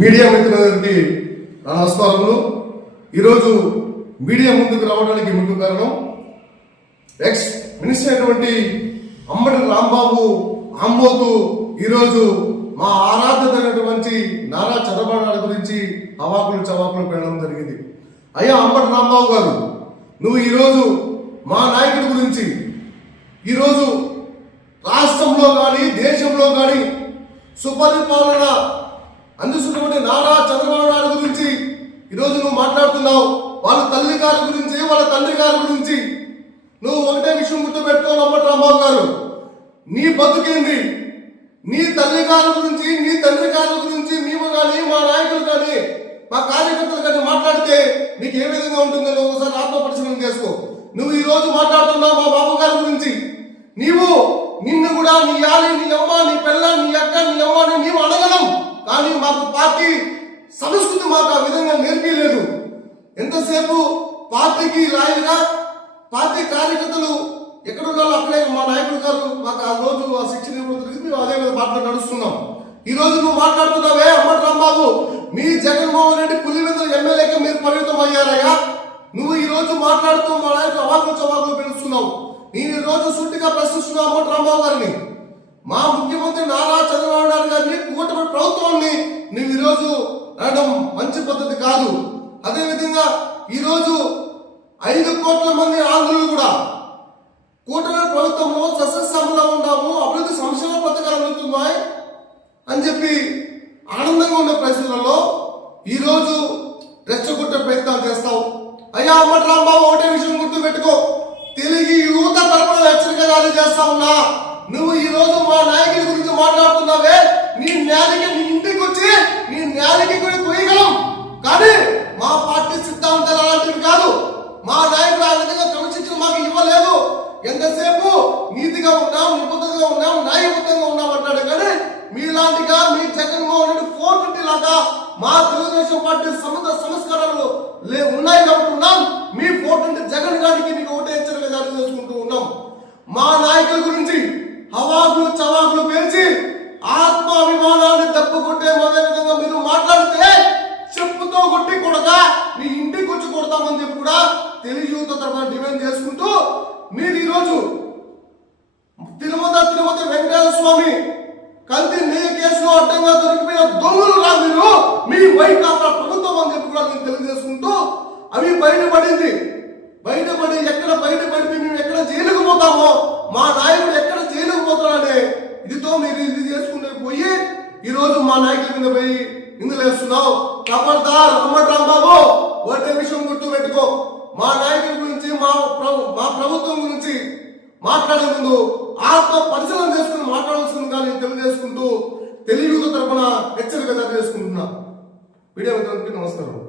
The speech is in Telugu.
మీడియా మిత్రులందరికీ నా నమస్కారములు. ఈరోజు మీడియా ముందుకు రావడానికి ముందు కారణం ఎక్స్ మినిస్టర్ అయినటువంటి అంబటి రాంబాబు ఆంబోతు ఈరోజు మా ఆరాధ్యమైనటువంటి నారా చంద్రబాబు నాయుడు గురించి అవాకులు చవాకులు పెట్టడం జరిగింది. అయ్యా అంబటి రాంబాబు గారు, నువ్వు ఈరోజు మా నాయకుడి గురించి ఈరోజు రాష్ట్రంలో కానీ దేశంలో కానీ సుపరిపాలన అందిస్తున్నటువంటి నారా చంద్రబాబు నాయుడు గురించి ఈరోజు నువ్వు మాట్లాడుతున్నావు. వాళ్ళ తల్లి గారి గురించి, వాళ్ళ తండ్రి గారి గురించి నువ్వు ఒకటే విషయం గుర్తుపెట్టుకోవాలి అంబటి రాంబాబు గారు. నీ బతుకేంది? నీ తల్లి గారి గురించి, నీ తండ్రి గారి గురించి మేము కానీ, మా నాయకులు కానీ, మా కార్యకర్తలు కానీ మాట్లాడితే నీకు ఏ విధంగా ఉంటుందో నువ్వు ఒకసారి ఆత్మ పరిశీలన చేసుకో. నువ్వు ఈ రోజు మాట్లాడుతున్నావు మా బాబు గారి గురించి. నిన్ను కూడా నీ యాలి, నీ అమ్మ, నీ పిల్ల, నీ అక్క, నీ అమ్మని మేము అడగలం. కానీ మాకు పార్టీ సంస్కృతి మాకు ఆ విధంగా నేర్పించలేదు. ఎంతసేపు పార్టీకి లాయల్గా పార్టీ కార్యకర్తలు ఎక్కడున్నారో అక్కడే మా నాయకులు గారు మాకు ఆ రోజు ఆ శిక్షణ ఇవ్వడం మేము అదే మీద మాటలు నడుస్తున్నాం. ఈ రోజు నువ్వు మాట్లాడుతున్నావే అంబటి రాంబాబు, మీ జగన్మోహన్ రెడ్డి పులివెందుల ఎమ్మెల్యేగా మీరు పరిమితం అయ్యారయ్యా. నువ్వు ఈ రోజు మాట్లాడుతూ మా నాయకులు అవాకులు చవాకులు పిలుస్తున్నావు. నేను ఈ రోజు సూటిగా ప్రశ్నిస్తున్నావు అంబటి రాంబాబు గారిని. మా ముఖ్యమంత్రి నారా చంద్రబాబు నాయుడు గారిని, కూటమి ప్రభుత్వాన్ని నువ్వు ఈరోజు అనడం మంచి పద్ధతి కాదు. అదేవిధంగా ఈరోజు 5 కోట్ల మంది ఆంధ్రులు కూడా కూటమి ప్రభుత్వంలో సస్యశ్యామలా ఉన్నాము, అభివృద్ధి సంక్షేమ పథకాలు అందుతున్నాయి అని చెప్పి ఆనందంగా ఉన్న పరిస్థితులలో ఈరోజు రెచ్చగొట్టే ప్రయత్నాలు చేస్తావు. అయ్యా అంబటి రాంబాబు, ఒకటే విషయం గుర్తు పెట్టుకో. తెలుగు యువత తరపున హెచ్చరిక జారీ చేస్తా ఉన్నా. నువ్వు ఈ రోజు మా నాయకుడి గురించి మాట్లాడుతున్నావే, నీ న్యాయానికి నీ ఇంటికి వచ్చి నీ న్యాయానికి కూడా పోయగలం. కానీ మా పార్టీ సిద్ధాంతాలు అలాంటివి కాదు. మా నాయకుడు ఆ విధంగా క్రమశిక్షణ మాకు ఇవ్వలేదు. ఎంతసేపు నీతిగా ఉన్నాం, నిబద్ధతగా ఉన్నాం, న్యాయబద్ధంగా ఉన్నాం అంటాడు. కానీ మీలాంటిగా మీ జగన్మోహన్ రెడ్డి 450 లాగా మా తెలుగుదేశం పార్టీ సంస్కారాలు ఉన్నాయి కాబట్టి ఉన్నాం. మీ 420 జగన్ గారికి మీకు ఒకటే హెచ్చరిక జారీ చేసుకుంటూ ఉన్నాం. మా నాయకుల గురించి హవాకులు చవాకులు పేర్చి ఆత్మాభిమానాన్ని దెబ్బకొట్టే అదే విధంగా మీరు మాట్లాడితే చెప్పుతో కొట్టి కొడగా నీ ఇంటికి వచ్చి కొడతామని చెప్పి కూడా తెలుగు యువత తరఫున డిమాండ్ చేసుకుంటూ మీరు ఈరోజు తిరుమతి వెంకటేశ్వర స్వామి కల్తీ నెయ్యి కేసులో అడ్డంగా దొరికిపోయిన దొంగలు రా మీరు, మీ వైకాపా ప్రభుత్వం అని చెప్పి కూడా నేను తెలియజేసుకుంటూ అవి బయటపడి ఎక్కడ బయటపడి మేము ఎక్కడ జైలుకు పోతామో, మా నాయకుడు ఎక్కడ జైలుకు పోతాడనే ఇదితో మీరు ఇది చేసుకుంటే పోయి ఈ రోజు మా నాయకుల మీద పోయి నిందలేస్తున్నావు. ఖబర్దార్ అంబటి రాంబాబు, ఒకటే విషయం గుర్తు పెట్టుకో. మా నాయకుల గురించి, మా ప్రభుత్వం గురించి మాట్లాడే ముందు ఆత్మ పరిశీలన చేసుకుని మాట్లాడాల్సింది కానీ తెలియజేసుకుంటూ తెలుగు తరపున హెచ్చరిక చేసుకుంటున్నా. వీడియో నమస్కారం.